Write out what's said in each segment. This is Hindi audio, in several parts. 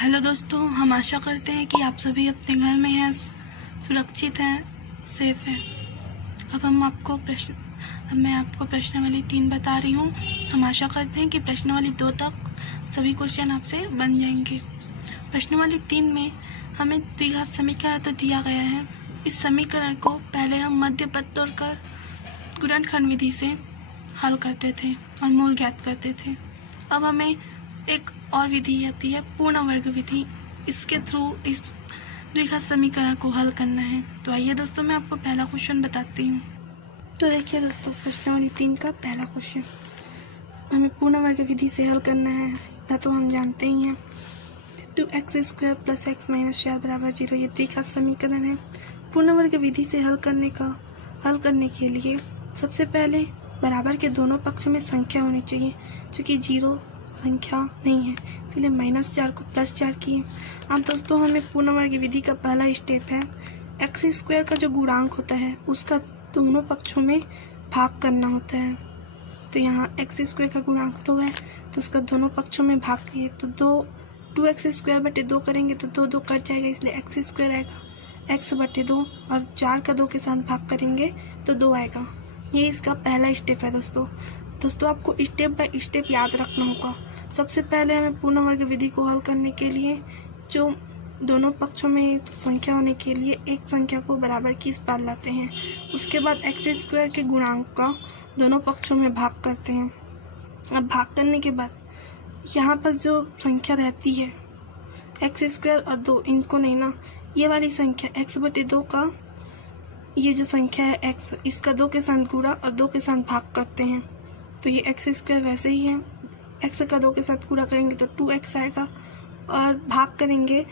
हेलो दोस्तों, हम आशा करते हैं कि आप सभी अपने घर में हैं, सुरक्षित हैं, सेफ हैं। अब मैं आपको प्रश्नावली 3 बता रही हूँ। हम आशा करते हैं कि प्रश्नावली 2 तक सभी क्वेश्चन आपसे बन जाएंगे। प्रश्नावली 3 में हमें द्विघात समीकरण तो दिया गया है। इस समीकरण को पहले हम मध्य पद तोड़कर गुणनखंड विधि से हल करते थे और मूल ज्ञात करते थे। अब हमें एक और विधि आती है, पूर्ण वर्ग विधि। इसके थ्रू इस द्विघात समीकरण को हल करना है। तो आइए दोस्तों, मैं आपको पहला क्वेश्चन बताती हूँ। तो देखिए दोस्तों, प्रश्नावली 3 का पहला क्वेश्चन, हमें पूर्ण वर्ग विधि से हल करना है, इतना तो हम जानते ही हैं। 2x² + x - 4 = 0 ये द्विघात समीकरण है। पूर्ण वर्ग विधि से हल करने के लिए सबसे पहले बराबर के दोनों पक्ष में संख्या होनी चाहिए, क्योंकि 0 संख्या नहीं है, इसलिए -4 को +4 किए। अब दोस्तों, हमें पूर्ण वर्ग विधि का पहला स्टेप है, x² का जो गुणांक होता है उसका दोनों पक्षों में भाग करना होता है। तो यहाँ x² का गुणांक 2 है, तो उसका दोनों पक्षों में भाग किए तो 2x²/2 करेंगे तो 2 2 कट जाएगा, इसलिए x² आएगा। x/2 और 4 का 2 के साथ भाग करेंगे तो 2 आएगा। ये इसका पहला स्टेप है दोस्तों। आपको स्टेप बाय स्टेप याद रखना होगा। सबसे पहले हमें पूर्ण वर्ग विधि को हल करने के लिए जो दोनों पक्षों में संख्या होने के लिए एक संख्या को बराबर की इस पार लाते हैं। उसके बाद x² के गुणांक का दोनों पक्षों में भाग करते हैं। अब भाग करने के बाद यहाँ पर जो संख्या रहती है x² और 2, इनको नहीं ना, ये वाली संख्या x/2 का ये जो संख्या है x, इसका 2 के साथ गुणा और 2 के साथ भाग करते हैं। तो ये x² वैसे ही है, x का 2 के साथ गुणा करेंगे तो 2x आएगा और भाग करेंगे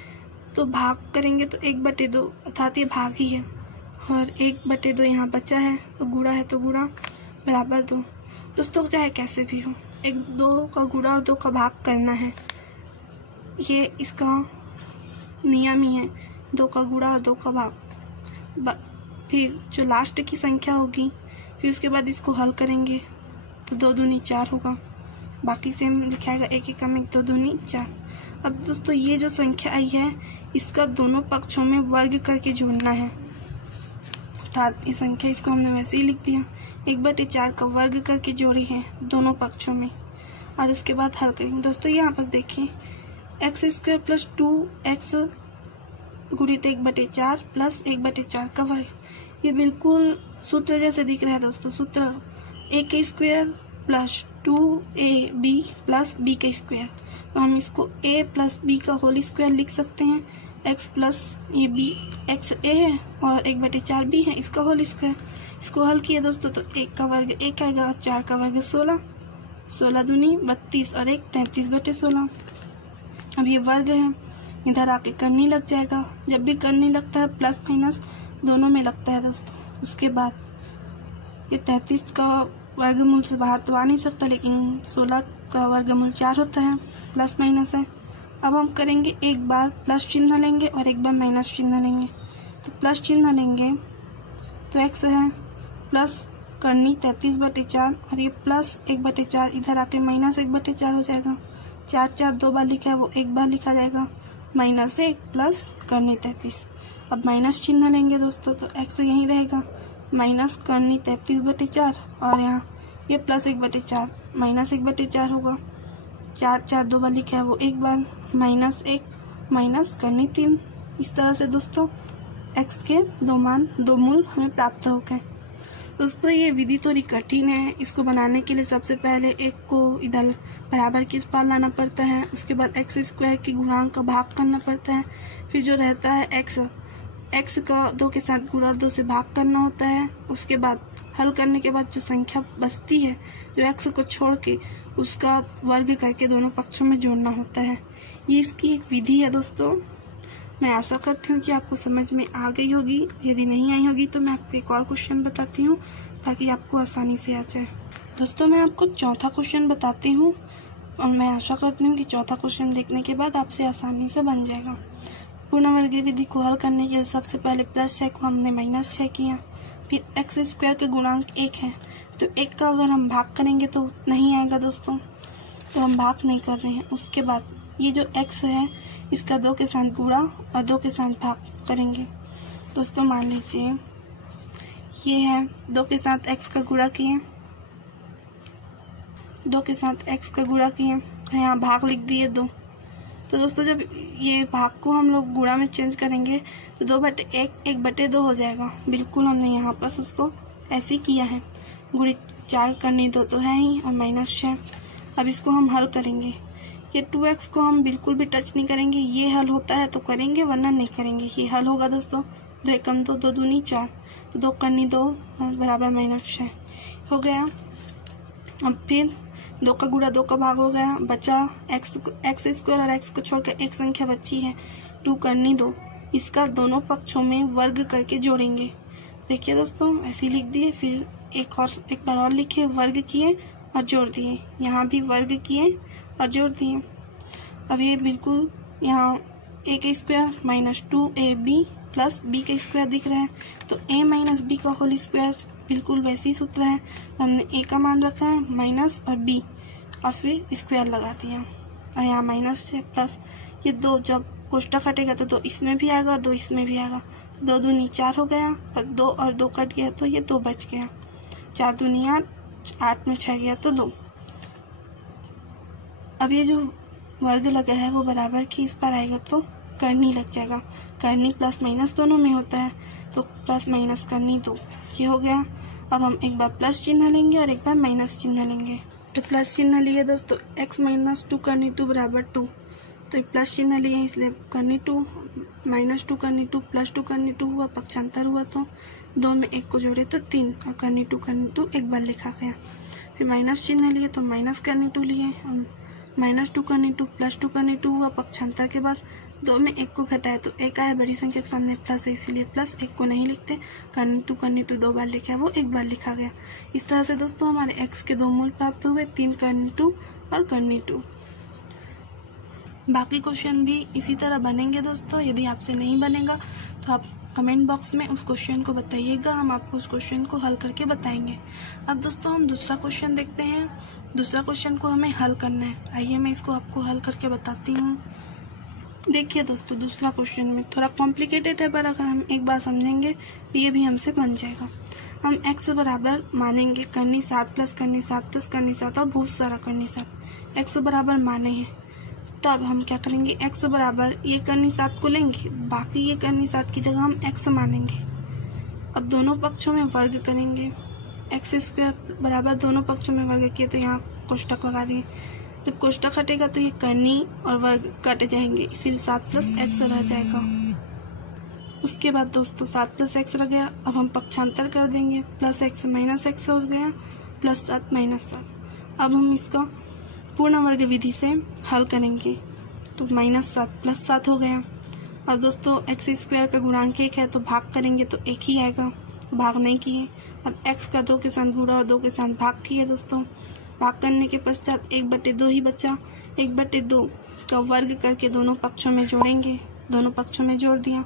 तो 1/2 अर्थात ये भाग ही है, और 1/2 यहाँ बचा है तो गुणा है तो गुणा बराबर 2। दोस्तों, चाहे कैसे भी हो, 2 का गुणा और 2 का भाग करना है, ये इसका नियम ही है। 2 का गुणा और 2 का भाग, फिर जो लास्ट की संख्या होगी फिर उसके बाद इसको हल करेंगे तो 2 दूनी 4 होगा। बाकी सेम लिखाएगा, 1 1 में 2 दूनी 4। अब दोस्तों, ये जो संख्या आई है इसका दोनों पक्षों में वर्ग करके जोड़ना है, अर्थात ये संख्या इसको हमने वैसे ही लिख दिया, 1/4 का वर्ग करके जोड़ी है दोनों पक्षों में, और उसके बाद हल करेंगे। दोस्तों, यहाँ पर देखिए, x² + 2x गुणित 1/4 + 1/4 का वर्ग, ये बिल्कुल सूत्र जैसे दिख रहा है दोस्तों। सूत्र a² + 2ab + b²। तो हम इसको a + b का होल स्क्वायर लिख सकते हैं। x + ये b, x a है और 1/4 b है, इसका होल स्क्वायर। इसको हल किया दोस्तों तो 1 का वर्ग 1 आएगा और 4 का वर्ग 16, 16 दूनी 32 और 1 33/16। अब ये वर्ग है, इधर आके करनी लग जाएगा। जब भी करनी लगता है प्लस माइनस दोनों में लगता है दोस्तों। उसके बाद ये 33 का वर्गमूल से बाहर तो आ नहीं सकता, लेकिन 16 का वर्गमूल 4 होता है, प्लस माइनस है। अब हम करेंगे, एक बार प्लस चिन्ह लेंगे और एक बार माइनस चिन्ह लेंगे। तो प्लस चिन्ह लेंगे तो x है, प्लस करनी 33/4 और ये प्लस 1/4, इधर आके माइनस 1/4 हो जाएगा। 4 4 2 बार लिखा है वो एक बार लिखा जाएगा, -1 प्लस करनी 33। अब माइनस चिन्ह लेंगे दोस्तों तो x यहीं रहेगा, माइनस करनी 33/4 और यहाँ ये प्लस 1/4 -1/4 होगा। 4 4 2 बार लिखा है वो एक बार, -1 माइनस करनी 3। इस तरह से दोस्तों x के 2 मूल हमें प्राप्त हो गए। दोस्तों, ये विधि थोड़ी कठिन है। इसको बनाने के लिए सबसे पहले एक को इधर बराबर की इस पार लाना पड़ता है, उसके बाद x² के गुणांक का भाग करना पड़ता है, फिर जो रहता है x का 2 के साथ गुणा और 2 से भाग करना होता है। उसके बाद हल करने के बाद जो संख्या बचती है, जो x को छोड़ के उसका वर्ग करके दोनों पक्षों में जोड़ना होता है। ये इसकी एक विधि है दोस्तों। मैं आशा करती हूँ कि आपको समझ में आ गई होगी। यदि नहीं आई होगी तो मैं आपको एक और क्वेश्चन बताती हूँ ताकि आपको आसानी से आ जाए। दोस्तों, मैं आपको चौथा क्वेश्चन बताती हूँ और मैं आशा करती हूँ कि चौथा क्वेश्चन देखने के बाद आपसे आसानी से बन जाएगा। पूर्ण वर्ग विधि को हल करने के लिए सबसे पहले +6 को हमने -6 किया, फिर x² के गुणांक 1 है तो 1 का अगर हम भाग करेंगे तो नहीं आएगा दोस्तों, तो हम भाग नहीं कर रहे हैं। उसके बाद ये जो x है इसका 2 के साथ गुणा और 2 के साथ भाग करेंगे। दोस्तों मान लीजिए ये है 2 के साथ x का गुणा किए, 2 के साथ x का गुणा किए और यहाँ भाग लिख दिए 2। तो दोस्तों जब ये भाग को हम लोग गुणा में चेंज करेंगे तो 2/1 1/2 हो जाएगा। बिल्कुल हमने यहाँ पर उसको ऐसे ही किया है। गुणे 4 करनी 2 तो है ही और -6। अब इसको हम हल करेंगे। ये 2x को हम बिल्कुल भी टच नहीं करेंगे। ये हल होता है तो करेंगे वरना नहीं करेंगे। ये हल होगा दोस्तों। 2 एकम 2, 2 दूनी 4, तो 2 करनी 2 और बराबर -6 हो गया। अब फिर 2 का गुणा 2 का भाग हो गया, बचा x स्क्वायर और x को छोड़कर एक संख्या बची है 2 करनी 2। इसका दोनों पक्षों में वर्ग करके जोड़ेंगे। देखिए दोस्तों ऐसे लिख दिए। फिर एक बार और लिखे, वर्ग किए और जोड़ दिए। यहाँ भी वर्ग किए और जोड़ दिए। अब ये बिल्कुल यहाँ a का स्क्वायर -2ab प्लस b का स्क्वायर दिख रहा है, तो a माइनस b का होल स्क्वायर बिल्कुल वैसे ही सूत्र है। तो हमने a का मान रखा है माइनस और b और फिर स्क्वायर लगा दिया और यहाँ -6 प्लस ये 2 जब कोष्ठक हटेगा तो 2 इसमें भी आएगा और 2 इसमें भी आएगा। 2 दूनी 4 हो गया और 2 और 2 कट गया तो ये 2 बच गया। 4 दूनी 8 में 6 गया तो 2। अब ये जो वर्ग लगा है वो बराबर की इस पर आएगा तो करनी लग जाएगा। करनी प्लस माइनस दोनों में होता है तो प्लस माइनस करनी 2 ये हो गया। अब हम एक बार प्लस चिन्ह लेंगे और एक बार माइनस चिन्ह लेंगे। तो प्लस चिन्ह लिए दोस्तों x - 2 करनी 2 बराबर 2, तो प्लस चिन्ह लिए इसलिए करनी 2 -2 करनी 2 प्लस 2 करनी 2 हुआ, पक्षांतर हुआ तो 2 में 1 को जोड़े तो 3 और करनी 2 एक बार लिखा गया। फिर माइनस चिन्ह लिए तो माइनस करनी 2 लिए, -2 करनी 2 प्लस 2 करनी 2 हुआ, पक्षांतर के बाद 2 में 1 को घटाया तो 1 आया, बड़ी संख्या के सामने प्लस है इसीलिए प्लस 1 को नहीं लिखते। करनी 2 2 बार लिखा है वो एक बार लिखा गया। इस तरह से दोस्तों हमारे x के 2 मूल प्राप्त हुए, 3 करनी 2 और करनी 2। बाकी क्वेश्चन भी इसी तरह बनेंगे दोस्तों। यदि आपसे नहीं बनेगा तो आप कमेंट बॉक्स में उस क्वेश्चन को बताइएगा, हम आपको उस क्वेश्चन को हल करके बताएंगे। अब दोस्तों हम दूसरा क्वेश्चन देखते हैं। दूसरा क्वेश्चन को हमें हल करना है। आइए मैं इसको आपको हल करके बताती हूँ। देखिए दोस्तों दूसरा क्वेश्चन में थोड़ा कॉम्प्लिकेटेड है, पर अगर हम एक बार समझेंगे तो ये भी हमसे बन जाएगा। हम x बराबर मानेंगे करनी 7 प्लस करनी 7 प्लस करनी 7 और बहुत सारा करनी 7 x बराबर माने हैं। तब हम क्या करेंगे, x बराबर ये करनी 7 को लेंगे, बाकी ये करनी 7 की जगह हम x मानेंगे। अब दोनों पक्षों में वर्ग करेंगे। x स्क्वायर बराबर दोनों पक्षों में वर्ग किए तो यहाँ कोष्ठक लगा दिए। जब कोष्ठक हटेगा तो ये करनी और वर्ग कट जाएंगे, इसीलिए 7 प्लस x रह जाएगा। उसके बाद दोस्तों 7 प्लस x रह गया। अब हम पक्षांतर कर देंगे, प्लस x माइनस x हो गया, प्लस 7 माइनस 7। अब हम इसका पूर्ण वर्ग विधि से हल करेंगे तो -7 प्लस 7 हो गया। अब दोस्तों x स्क्वायर का गुणांक 1 है तो भाग करेंगे तो 1 ही आएगा, तो भाग नहीं किए। अब x का 2 के साथ गुणा और 2 के साथ भाग किए दोस्तों। भाग करने के पश्चात 1/2 ही बचा। 1/2 का वर्ग करके दोनों पक्षों में जोड़ेंगे। दोनों पक्षों में जोड़ दिया।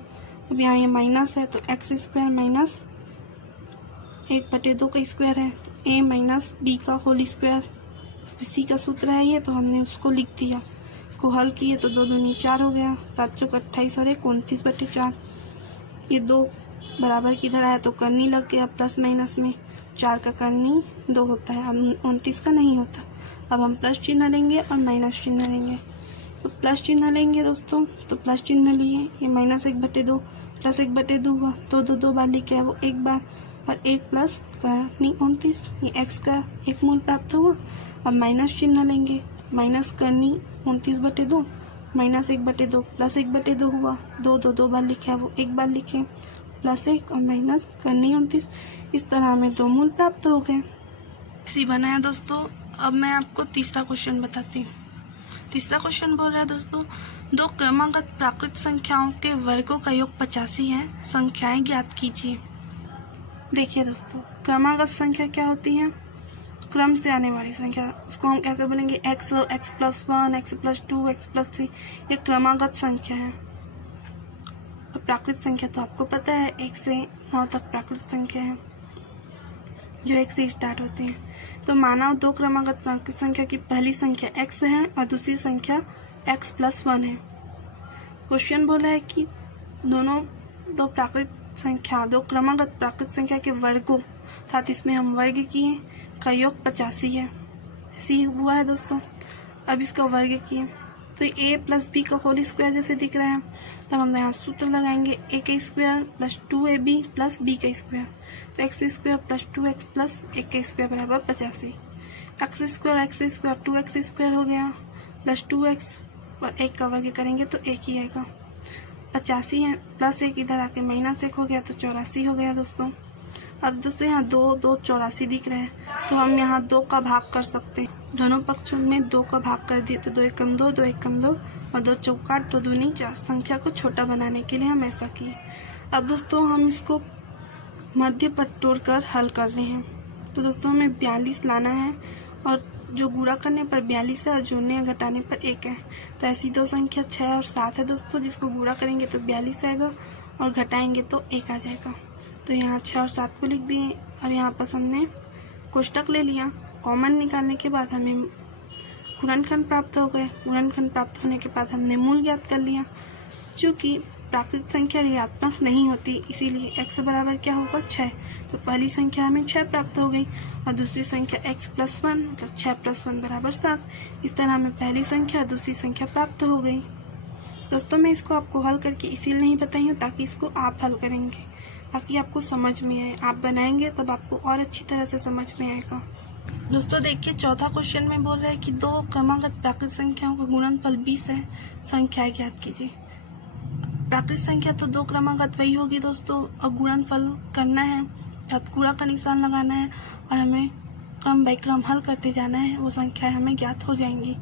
अब यहाँ ये माइनस है तो x स्क्वायर माइनस 1/2 का स्क्वायर है तो a माइनस b का होल स्क्वायर, इसी का सूत्र है ये, तो हमने उसको लिख दिया। इसको हल किए तो 2 दूनी 4 हो गया, 7 चौक 28 और 29/4। ये 2 बराबर किधर आया तो करनी लग गया, प्लस माइनस में 4 का करनी 2 होता है, अब 29 का नहीं होता। अब हम प्लस चिन्ह लेंगे और माइनस चिन्ह लेंगे। तो प्लस चिन्ह लेंगे दोस्तों तो प्लस चिन्ह लिए, ये -1/2 प्लस 1/2 हुआ, 2 बार लिखे है वो एक बार, और 1 प्लस करनी 29, ये x का 1 मूल प्राप्त हुआ। अब माइनस चिन्ह लेंगे, माइनस करनी 29/2 माइनस 1/2 प्लस 1/2 हुआ, 2 बार लिखे है वो एक बार लिखे, प्लस 1 और माइनस करनी 29। इस तरह हमें 2 मूल प्राप्त हो गए। इसी बनाया दोस्तों। अब मैं आपको तीसरा क्वेश्चन बताती हूँ। तीसरा क्वेश्चन बोल रहा है दोस्तों, 2 क्रमागत प्राकृत संख्याओं के वर्गों का योग 85 है, संख्याएं ज्ञात कीजिए। देखिए दोस्तों क्रमागत संख्या क्या होती है, क्रम से आने वाली संख्या, उसको हम कैसे बोलेंगे, x + 1 x + 2 x + 3, ये क्रमागत संख्या है। और प्राकृत संख्या तो आपको पता है 1 से 9 तक प्राकृत संख्या है जो 1 से स्टार्ट होती है। तो माना 2 क्रमागत प्राकृत संख्या की पहली संख्या x है और दूसरी संख्या x + 1 है। क्वेश्चन बोला है कि दो क्रमागत प्राकृत संख्या के वर्गों अर्थात इसमें हम वर्ग किए का योग 85 है। ऐसे हुआ है दोस्तों। अब इसका वर्ग किए तो a प्लस बी का होल स्क्वायर जैसे दिख रहा है, तब हम यहाँ सूत्र लगाएंगे a का square plus 2ab plus b का स्क्वायर, तो x square plus 2x plus a का स्क्वायर बराबर 85। एक्स स्क्वायर 2x स्क्वायर हो गया प्लस 2x और 1 का वर्ग करेंगे तो 1 ही आएगा। 85 है प्लस 1 इधर आके माइनस 1 हो गया तो 84 हो गया दोस्तों। अब दोस्तों यहाँ 2 84 दिख रहा है, तो हम यहाँ 2 का भाग कर सकते हैं। दोनों पक्षों में 2 का भाग कर दिए तो 2 एकम 2 2 एकम 2 और 2 चौका 2 दूनी 4। संख्या को छोटा बनाने के लिए हम ऐसा किए। अब दोस्तों हम इसको मध्य पर तोड़कर हल कर रहे हैं। तो दोस्तों हमें 42 लाना है और जो गुणा करने पर 42 है और जोड़ने या घटाने पर 1 है। तो ऐसी दो संख्या 6 और 7 है दोस्तों, जिसको गुणा करेंगे तो 42 आएगा और घटाएंगे तो 1 आ जाएगा। तो यहाँ 6 और 7 को लिख दिए और यहाँ पर हमने कोष्टक ले लिया। कॉमन निकालने के बाद हमें गुणनखंड प्राप्त हो गए। गुणनखंड प्राप्त होने के बाद हमने मूल ज्ञात कर लिया। चूँकि प्राकृत संख्या ऋणात्मक नहीं होती, इसीलिए x बराबर क्या होगा 6। तो पहली संख्या हमें 6 प्राप्त हो गई और दूसरी संख्या x प्लस 1 मतलब 6 प्लस 1 बराबर 7। इस तरह हमें पहली संख्या और दूसरी संख्या प्राप्त हो गई। दोस्तों मैं इसको आपको हल करके इसीलिए नहीं बताई हूँ ताकि इसको आप हल करेंगे, ताकि आपको समझ में आए। आप बनाएंगे तब आपको और अच्छी तरह से समझ में आएगा। दोस्तों देखिए चौथा क्वेश्चन में बोल रहा है कि 2 क्रमागत प्राकृत संख्याओं का गुणनफल 20 है, संख्याएं ज्ञात कीजिए। प्राकृत संख्या तो 2 क्रमागत वही होगी दोस्तों, और गुणनफल करना है अर्थात गुणा का निशान लगाना है और हमें क्रम बाई क्रम हल करते जाना है। वो संख्याएं हमें ज्ञात हो जाएंगी।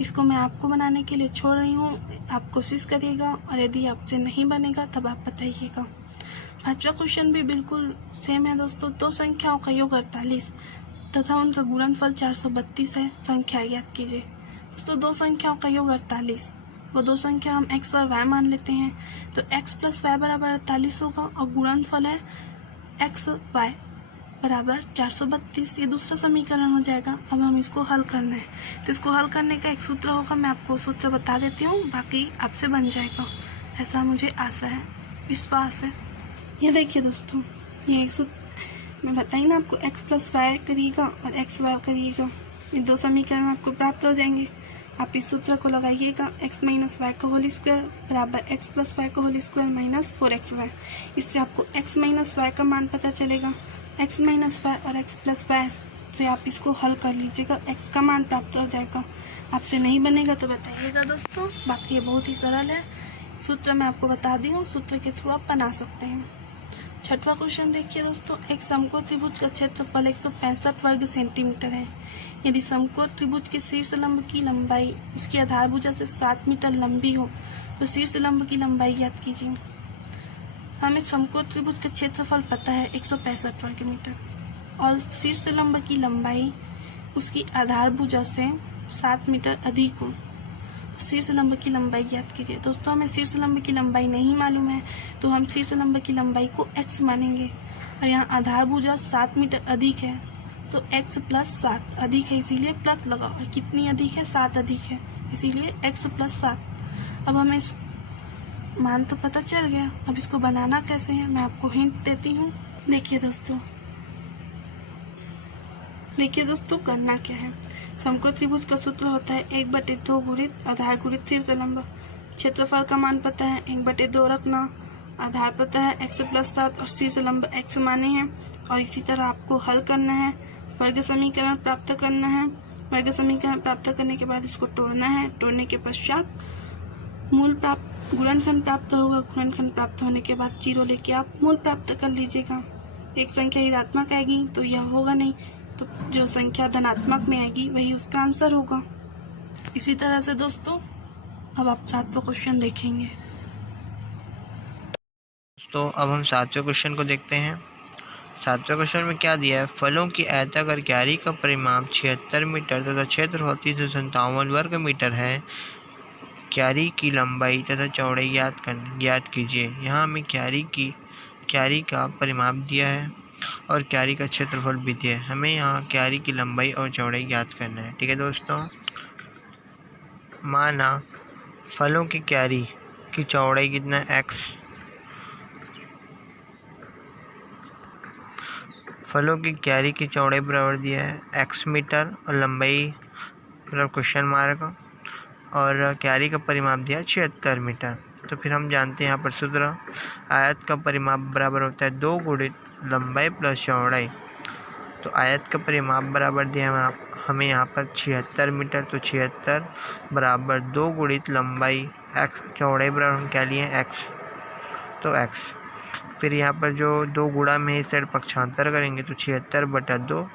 इसको मैं आपको बनाने के लिए छोड़ रही हूँ, आप कोशिश करिएगा और यदि आपसे नहीं बनेगा तब आप बताइएगा। पांचवा क्वेश्चन भी बिल्कुल सेम है दोस्तों। 2 संख्याओं का योग 48 तथा उनका गुणनफल 432 है, संख्या ज्ञात कीजिए। दोस्तों 2 संख्याओं का योग 48, वो 2 संख्या हम x और y मान लेते हैं, तो x प्लस वाई बराबर 48 होगा और गुणनफल है x y बराबर 432। ये दूसरा समीकरण हो जाएगा। अब हम इसको हल करना है, तो इसको हल करने का एक सूत्र होगा, मैं आपको सूत्र बता देती हूँ, बाकी आपसे बन जाएगा, ऐसा मुझे आशा है, विश्वास है। ये देखिए दोस्तों, ये एक सूत्र मैं बताई ना आपको, x प्लस वाई करिएगा और एक्स वाई करिएगा, ये 2 समीकरण आपको प्राप्त हो जाएंगे। आप इस सूत्र को लगाइएगा, x माइनस वाई का होल स्क्वायर बराबर x प्लस वाई का होल स्क्वायर माइनस 4xy। इससे आपको x माइनस वाई का मान पता चलेगा। x माइनस वाई और x प्लस वाई से आप इसको हल कर लीजिएगा, x का मान प्राप्त हो जाएगा। आपसे नहीं बनेगा तो बताइएगा दोस्तों, बाकी ये बहुत ही सरल है। सूत्र मैं आपको बता दी हूँ, सूत्र के थ्रू आप बना सकते हैं। छठवां क्वेश्चन देखिए दोस्तों, एक समकोण त्रिभुज का क्षेत्रफल 165 वर्ग सेंटीमीटर है। यदि समकोण त्रिभुज के शीर्ष लंब की लंबाई उसकी आधारभुजा से 7 मीटर लंबी हो तो शीर्ष लंब की लंबाई ज्ञात कीजिए। हमें समकोण त्रिभुज का क्षेत्रफल पता है 165 वर्ग मीटर और शीर्ष लंब की लंबाई उसकी आधारभुजा से 7 मीटर अधिक हो, शीर्ष लंब की लंबाई ज्ञात कीजिए। दोस्तों हमें शीर्ष लंब की लंबाई नहीं मालूम है, तो हम शीर्ष लंब की लंबाई को x मानेंगे और यहाँ आधारभुजा 7 मीटर अधिक है, तो x प्लस 7 अधिक है, इसीलिए प्लस लगा, और कितनी अधिक है 7 अधिक है, इसीलिए x प्लस 7। अब हमें मान तो पता चल गया, अब इसको बनाना कैसे है मैं आपको हिंट देती हूँ। देखिए दोस्तों करना क्या है। समकोण त्रिभुज का सूत्र होता है 1/2 गुणित आधार गुणित शीर्ष लंब। क्षेत्रफल का मान पता है 1/2 रखना, आधार पता है x प्लस 7 और शीर्ष लंब x माने हैं। और इसी तरह आपको हल करना है, वर्ग समीकरण प्राप्त करना है। वर्ग समीकरण प्राप्त करने के बाद इसको तोड़ना है, तोड़ने के पश्चात गुणनखंड प्राप्त होगा। गुणनखंड प्राप्त होने के बाद 0 लेके आप मूल प्राप्त कर लीजिएगा। एक संख्या ऋणात्मक आएगी तो यह होगा नहीं, तो जो संख्या धनात्मक में आएगी वही उसका आंसर होगा। इसी तरह से दोस्तों अब आप 7वां क्वेश्चन देखेंगे। तो अब हम 7वें क्वेश्चन को देखते हैं। 7वें क्वेश्चन में क्या दिया है, फलों की आयताकार क्यारी का परिमाप 76 मीटर तथा क्षेत्र 3757 वर्ग मीटर है। क्यारी की लंबाई तथा चौड़ाई ज्ञात कीजिए। यहाँ हमें क्यारी का परिमाप दिया है और क्यारी का क्षेत्रफल भी दिया है। हमें यहाँ क्यारी की लंबाई और चौड़ाई ज्ञात करना है। ठीक है दोस्तों, माना फलों की क्यारी की चौड़ाई कितना है x। फलों की क्यारी की चौड़ाई बराबर दिया है x मीटर और लंबाई बराबर क्वेश्चन मार्क और क्यारी का परिमाप दिया है 76 मीटर। तो फिर हम जानते हैं यहाँ पर सूत्र, आयत का परिमाप बराबर होता है 2 गुणित लंबाई प्लस चौड़ाई। तो आयत का परिमाप बराबर दिया है हमें यहाँ पर 76 मीटर, तो 76 बराबर 2 गुणित लंबाई x, चौड़ाई बराबर हम क्या लिए x, तो x। फिर यहाँ पर जो 2 गुणा में इस साइड पक्षांतर करेंगे तो 76/2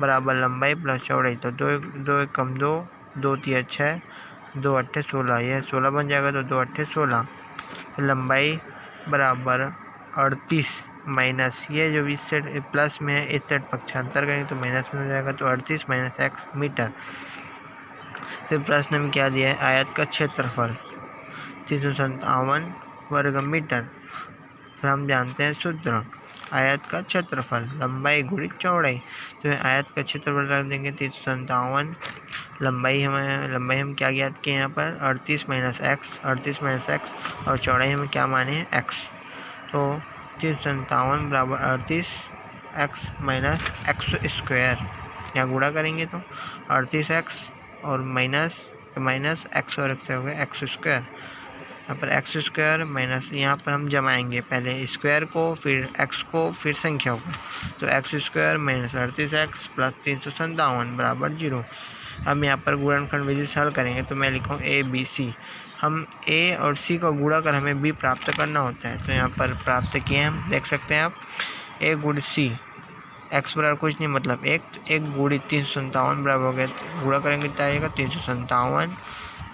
बराबर लंबाई प्लस चौड़ाई। तो 2 कम 2, 2 3 6, 2 8 16, यह 16 बन जाएगा, तो 2 8 16। लंबाई बराबर 38 माइनस ये जो इस साइड प्लस में है, इस साइड पक्षांतर करेंगे तो माइनस में हो जाएगा, तो 38 माइनस x मीटर। फिर प्रश्न में क्या दिया है, आयत का क्षेत्रफल 357 वर्ग मीटर। फिर हम जानते हैं सूत्र, आयत का क्षेत्रफल लंबाई गुणित चौड़ाई। तो आयत का क्षेत्रफल रख देंगे 357, लंबाई हम क्या ज्ञात किए यहाँ पर 38 माइनस एक्स, और चौड़ाई हमें क्या माने हैं x। तो 357 बराबर 38 x माइनस एक्स स्क्वायर, यहाँ गुणा करेंगे तो 38x और माइनस x और x हो गया एक्स स्क्वायर। यहाँ पर एक्स स्क्वायर माइनस, यहाँ पर हम जमाएंगे पहले स्क्वायर को फिर x को फिर संख्या को, तो x square minus 38x plus 357 बराबर 0। हम यहाँ पर गुणनखंड विधि से हल करेंगे तो मैं लिखूँ a b c। हम a और c का गुणा कर हमें b प्राप्त करना होता है, तो यहाँ पर प्राप्त किए हम देख सकते हैं आप, a गुणित c, x बराबर कुछ नहीं मतलब 1 गुणित 357 बराबर हो गया, गुणा करेंगे तो आएगा 357।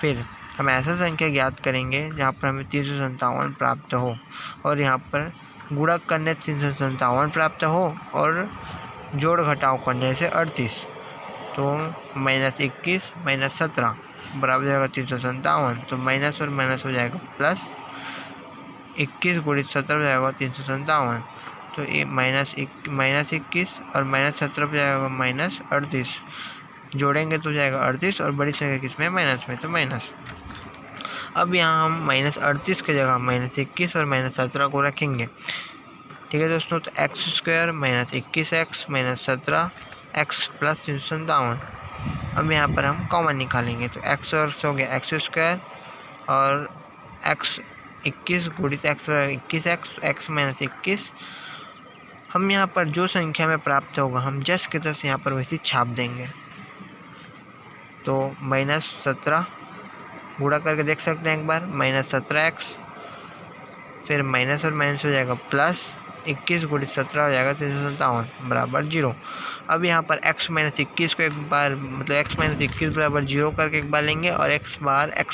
फिर हम ऐसा संख्या ज्ञात करेंगे जहाँ पर हमें 357 प्राप्त हो और यहाँ पर गुणा करने 357 प्राप्त हो और जोड़ घटाव करने से 38, तो -21 - 17 बराबर जाएगा 357। तो माइनस और माइनस हो जाएगा प्लस, 21 गुणित 17 हो जाएगा 357। तो ये -21 और -17 हो जाएगा -38, जोड़ेंगे तो जाएगा 38 और बड़ी संख्या किसमें माइनस में, तो माइनस। अब यहाँ हम -38 की जगह -21 और -17 को रखेंगे, ठीक है दोस्तों। तो x square minus 21x minus 17x plus 357। अब यहाँ पर हम कॉमन निकालेंगे तो x और हो गया एक्स स्क्वायर और x 21 गुणित x 21x, x माइनस 21। हम यहाँ पर जो संख्या में प्राप्त होगा हम जस्ट के तस यहाँ पर वैसे छाप देंगे, तो -17 गुणा करके देख सकते हैं एक बार, -17x, फिर माइनस और माइनस हो जाएगा प्लस 21 गुणित 17 हो जाएगा 357 बराबर 0। अब यहाँ पर x माइनस 21 को एक बार मतलब x माइनस 21 बराबर 0 करके एक बार लेंगे और x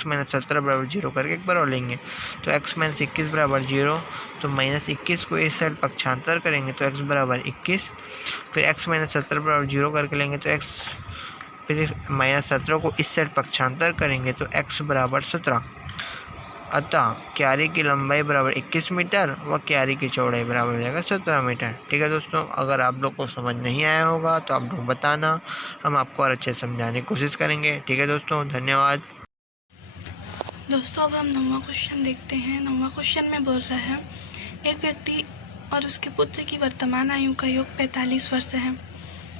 माइनस 17 बराबर 0 करके एक बार और लेंगे। तो x माइनस 21 बराबर 0, तो -21 को इस साइड पक्षांतर करेंगे तो x बराबर 21, फिर x माइनस 17 बराबर 0 करके लेंगे तो x, फिर -17 को इस साइड पक्षांतर करेंगे तो x बराबर 17। अतः क्यारी की लंबाई बराबर 21 मीटर व क्यारी की चौड़ाई बराबर हो जाएगा 17 मीटर। ठीक है दोस्तों, अगर आप लोग को समझ नहीं आया होगा तो आप लोग बताना, हम आपको और अच्छे समझाने की कोशिश करेंगे। ठीक है दोस्तों, धन्यवाद। दोस्तों अब हम 9वां क्वेश्चन देखते हैं। 9वां क्वेश्चन में बोल रहा है, एक व्यक्ति और उसके पुत्र की वर्तमान आयु का योग 45 वर्ष है।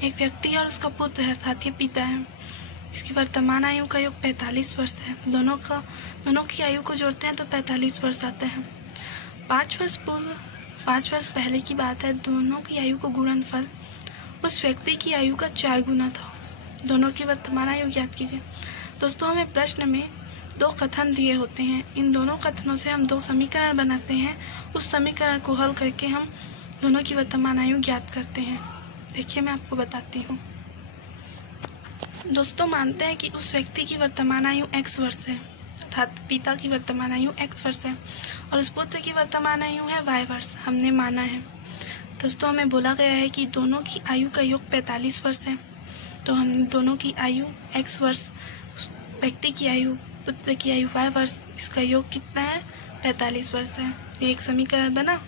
एक व्यक्ति और उसका पुत्र अर्थात ये पिता है, इसकी वर्तमान आयु का योग 45 वर्ष है। दोनों की आयु को जोड़ते हैं तो 45 वर्ष आते हैं। 5 वर्ष पहले की बात है, दोनों की आयु को गुणनफल उस व्यक्ति की आयु का 4 गुना था। दोनों की वर्तमान आयु ज्ञात कीजिए। दोस्तों हमें प्रश्न में 2 कथन दिए होते हैं, इन दोनों कथनों से हम 2 समीकरण बनाते हैं, उस समीकरण को हल करके हम दोनों की वर्तमान आयु ज्ञात करते हैं। देखिए मैं आपको बताती हूँ। दोस्तों मानते हैं कि उस व्यक्ति की वर्तमान आयु x वर्ष है, अर्थात पिता की वर्तमान आयु x वर्ष है और उस पुत्र की वर्तमान आयु है y वर्ष, हमने माना है। दोस्तों हमें बोला गया है कि दोनों की आयु का योग 45 वर्ष है, तो हम दोनों की आयु x वर्ष, व्यक्ति की आयु, पुत्र की आयु y वर्ष, इसका योग कितना है 45 वर्ष है। ये एक समीकरण बना।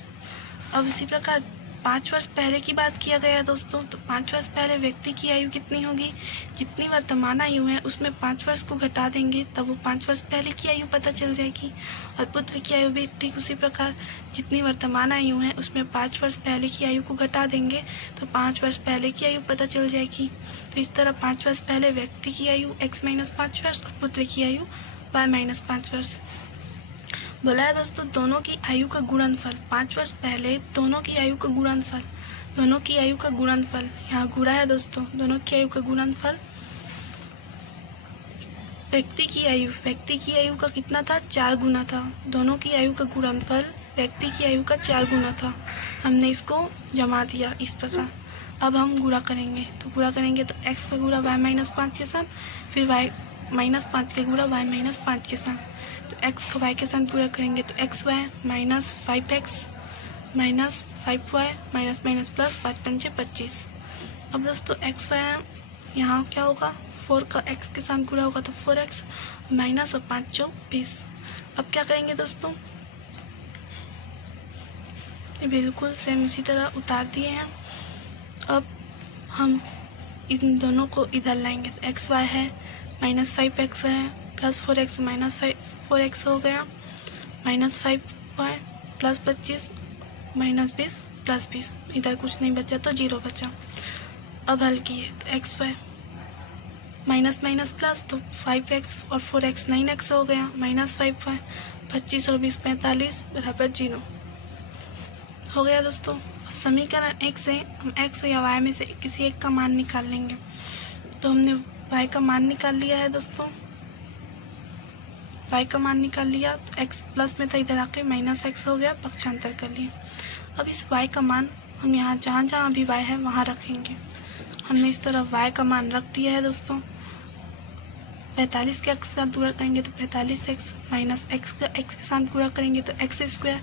अब इसी प्रकार 5 वर्ष पहले की बात किया गया है दोस्तों, तो 5 वर्ष पहले व्यक्ति की आयु कितनी होगी, जितनी वर्तमान आयु है उसमें 5 वर्ष को घटा देंगे तब वो 5 वर्ष पहले की आयु पता चल जाएगी। और पुत्र की आयु भी ठीक उसी प्रकार, जितनी वर्तमान आयु है उसमें 5 वर्ष पहले की आयु को घटा देंगे तो 5 वर्ष पहले की आयु पता चल जाएगी। तो इस तरह 5 वर्ष पहले व्यक्ति की आयु x-5 वर्ष और पुत्र की आयु y-5 वर्ष। बोला है दोस्तों दोनों की आयु का गुणनफल, 5 वर्ष पहले दोनों की आयु का गुणनफल, दोनों की आयु का गुणनफल यहाँ गुणा है दोस्तों, दोनों की आयु का गुणनफल व्यक्ति की आयु का कितना था, 4 गुना था। दोनों की आयु का गुणनफल व्यक्ति की आयु का 4 गुना था। हमने इसको जमा दिया इस प्रकार। अब हम गुणा करेंगे, तो गुणा करेंगे तो x का गुणा y-5 के साथ, फिर y-5 का गुणा y-5 के साथ। तो x को y के साथ गुणा करेंगे तो xy minus 5x minus 5y minus minus plus 5×5 = 25। अब दोस्तों xy यहाँ क्या होगा, 4 का x के साथ गुणा होगा तो 4x माइनस और 5 × 20। अब क्या करेंगे दोस्तों, बिल्कुल सेम इसी तरह उतार दिए हैं। अब हम इन दोनों को इधर लाएंगे तो xy है माइनस 5x है प्लस 4x माइनस 4x हो गया, minus 5y plus 25 minus 20 plus 20, इधर कुछ नहीं बचा तो 0 बचा। अब हल किए तो xy माइनस माइनस प्लस तो 5x और 4x 9x हो गया, माइनस 5y 25 और 20 45 बराबर 0 हो गया दोस्तों। अब समीकरण 1 से हम x या y में से किसी एक का मान निकाल लेंगे। तो हमने y का मान निकाल लिया है दोस्तों, y का मान निकाल लिया तो x प्लस में था, इधर आके माइनस x हो गया, पक्षांतर कर लिया। अब इस y का मान हम यहाँ जहाँ जहाँ भी y है वहाँ रखेंगे। हमने इस तरह y का मान रख दिया है दोस्तों। 45 के x के साथ गुणा करेंगे तो 45x माइनस x के साथ गुणा करेंगे तो x²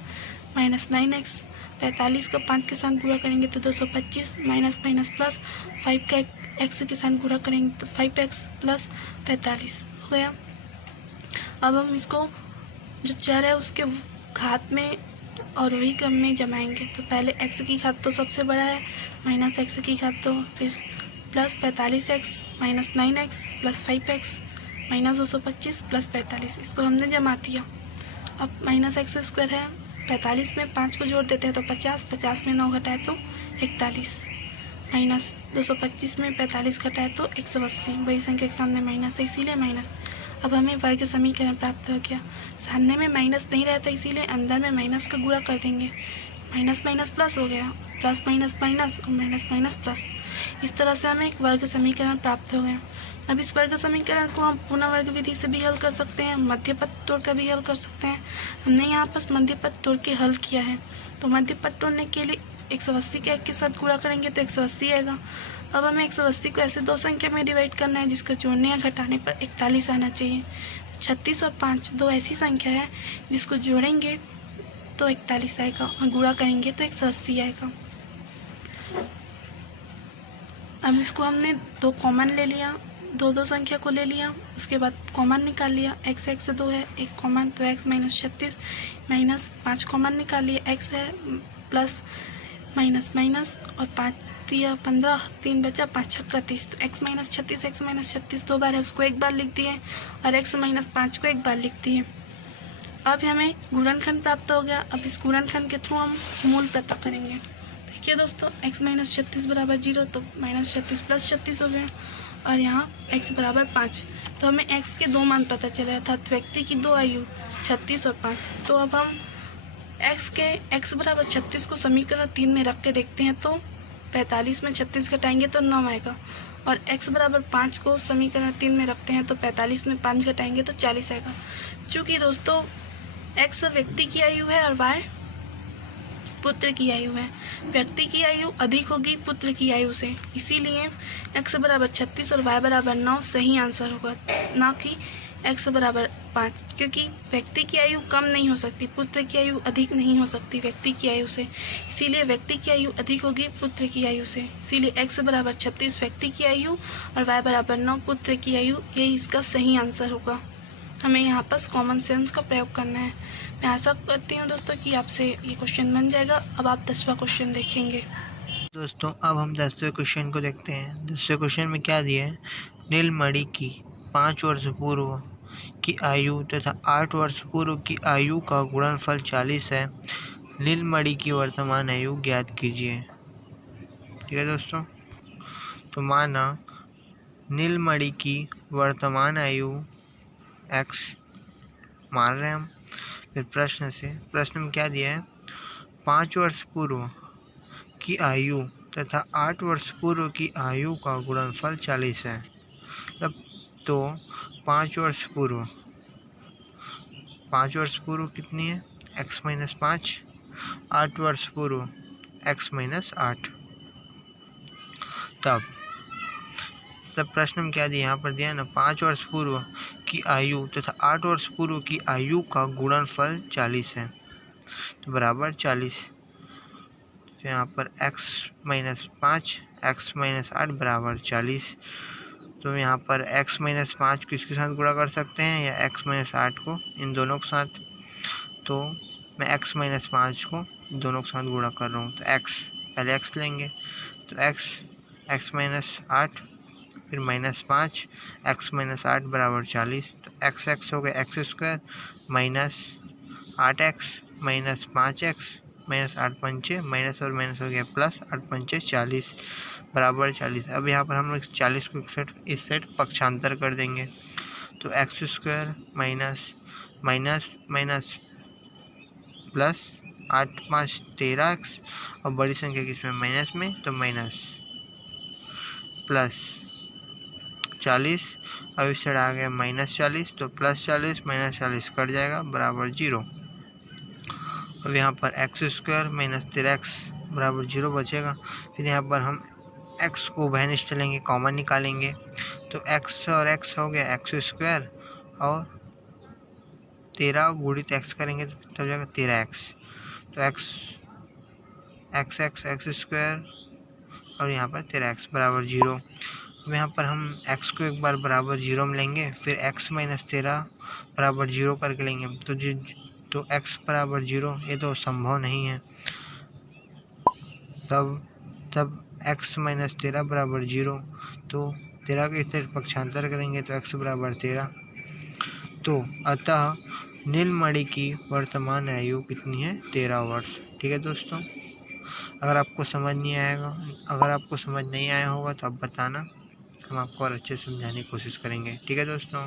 माइनस 9x, 45 का 5 के साथ गुणा करेंगे तो 225 माइनस माइनस प्लस 5 का x के साथ गुणा करेंगे तो 5x प्लस 45 हो गया। अब हम इसको जो चर है उसके घात में और वही क्रम में जमाएंगे। तो पहले x की घात तो सबसे बड़ा है, माइनस x की घात तो फिर plus 45x minus 9x plus 5x minus 225 plus 45, इसको हमने जमा दिया। अब माइनस x² है, 45 में 5 को जोड़ देते हैं तो 50, 50 में 9 घटाए तो 41, माइनस 225 में 45 घटाए तो 180, बड़ी संख्या के सामने माइनस है इसीलिए माइनस। अब हमें वर्ग समीकरण प्राप्त हो गया। सामने में माइनस नहीं रहता इसीलिए अंदर में माइनस का गुणा कर देंगे, माइनस माइनस प्लस हो गया, प्लस माइनस माइनस और माइनस माइनस प्लस। इस तरह से हमें एक वर्ग समीकरण प्राप्त हो गया। अब इस वर्ग समीकरण को हम पुनः वर्ग विधि से भी हल कर सकते हैं, मध्य पद तोड़ कर भी हल कर सकते हैं। हमने यहाँ पर मध्य पद तोड़ के हल किया है। तो मध्य पद तोड़ने के लिए 180 के 1 के साथ गुणा करेंगे तो 180 आएगा। अब हमें 180 को ऐसे 2 संख्या में डिवाइड करना है जिसको जोड़ने या घटाने पर 41 आना चाहिए। 36 और 5 दो ऐसी संख्या है जिसको जोड़ेंगे तो 41 आएगा और गुणा करेंगे तो 180 आएगा। अब इसको हमने 2 कॉमन ले लिया, दो संख्या को ले लिया, उसके बाद कॉमन निकाल लिया। x से 2 है, 1 कॉमन तो x माइनस 36 माइनस 5 कॉमन निकाल लिए, x है प्लस माइनस माइनस और 5 दिया 15, 3 बचा, 5 छक्का 30, तो x माइनस 36 2 बार है उसको 1 बार लिख दिए और x माइनस 5 को 1 बार लिख दिए। अब हमें गुणनखंड प्राप्त हो गया। अब इस गुणनखंड के थ्रू हम मूल पता करेंगे। देखिए दोस्तों, x माइनस 36 बराबर 0 तो माइनस 36 प्लस 36 हो गया और यहाँ x बराबर 5। तो हमें x के 2 मान पता चले अर्थात व्यक्ति की 2 आयु 36 और 5। तो अब हम x बराबर 36 को समीकरण 3 में रख के देखते हैं तो 45 में 36 घटाएंगे तो 9 आएगा और x बराबर 5 को समीकरण 3 में रखते हैं तो 45 में 5 घटाएंगे तो 40 आएगा। चूँकि दोस्तों x व्यक्ति की आयु है और y पुत्र की आयु है, व्यक्ति की आयु अधिक होगी पुत्र की आयु से, इसीलिए x बराबर 36 और y बराबर 9 सही आंसर होगा, ना कि x बराबर 5, क्योंकि व्यक्ति की आयु कम नहीं हो सकती, पुत्र की आयु अधिक नहीं हो सकती व्यक्ति की आयु से, इसीलिए व्यक्ति की आयु अधिक होगी पुत्र की आयु से, इसीलिए x बराबर 36 व्यक्ति की आयु और y बराबर 9 पुत्र की आयु, यही इसका सही आंसर होगा। हमें यहाँ पर कॉमन सेंस का प्रयोग करना है। मैं आशा करती हूँ दोस्तों कि आपसे ये क्वेश्चन बन जाएगा। अब आप 10वां क्वेश्चन देखेंगे। दोस्तों अब हम 10वें क्वेश्चन को देखते हैं। 10वें क्वेश्चन में क्या दिया है, नीलमणि की 5 वर्ष पूर्व की आयु तथा 8 वर्ष पूर्व की आयु का गुणनफल 40 है। नीलमणि की वर्तमान आयु ज्ञात कीजिए। ठीक है दोस्तों, तो माना नीलमणि की वर्तमान आयु x मान रहे हैं हम। फिर प्रश्न में क्या दिया है, 5 वर्ष पूर्व की आयु तथा 8 वर्ष पूर्व की आयु का गुणनफल 40 है। तब तो 5 वर्ष पूर्व कितनी है, x माइनस 5, 8 वर्ष पूर्व x माइनस 8। तब प्रश्न में क्या दिया, यहाँ पर दिया ना 5 वर्ष पूर्व की आयु तथा 8 वर्ष पूर्व की आयु का गुणनफल 40 है, तो बराबर 40। तो यहाँ पर x माइनस 5 x माइनस 8 बराबर 40। तो यहाँ पर x माइनस 5 को इसके साथ गुणा कर सकते हैं या x माइनस 8 को इन दोनों के साथ। तो मैं x माइनस 5 को दोनों के साथ गुणा कर रहा हूँ, तो x पहले x लेंगे, तो x माइनस 8 फिर माइनस 5 x माइनस 8 बराबर 40। तो x हो गया x square minus 8x minus 5x minus 8 पंचे माइनस और माइनस हो गया प्लस 8 पंचे 40 बराबर 40। अब यहाँ पर हम लोग 40 को इस साइड पक्षांतर कर देंगे, तो x square minus minus minus plus 8 5 13x और बड़ी संख्या किसमें माइनस में, तो माइनस प्लस 40। अब इस साइड आ गया माइनस 40, तो प्लस 40 माइनस 40 कट जाएगा बराबर 0। अब यहाँ पर x स्क्वायर माइनस 13x बराबर 0 बचेगा। फिर यहाँ पर हम x को उभयनिष्ठ लेंगे, कॉमन निकालेंगे, तो x और x हो गया x स्क्वायर और 13 गुणित x करेंगे तो कितना हो जाएगा 13x। तो x स्क्वायर और यहाँ पर 13x बराबर 0। अब यहाँ पर हम x को एक बार बराबर 0 में लेंगे, फिर x माइनस 13 बराबर 0 करके लेंगे, तो x बराबर 0 ये तो संभव नहीं है। तब x माइनस 13 बराबर 0, तो 13 के इस पक्षांतर करेंगे तो x बराबर 13। तो अतः नीलमणि की वर्तमान आयु कितनी है, 13 वर्ष। ठीक है दोस्तों, अगर आपको समझ नहीं आया होगा तो आप बताना, हम आपको और अच्छे से समझाने की कोशिश करेंगे। ठीक है दोस्तों।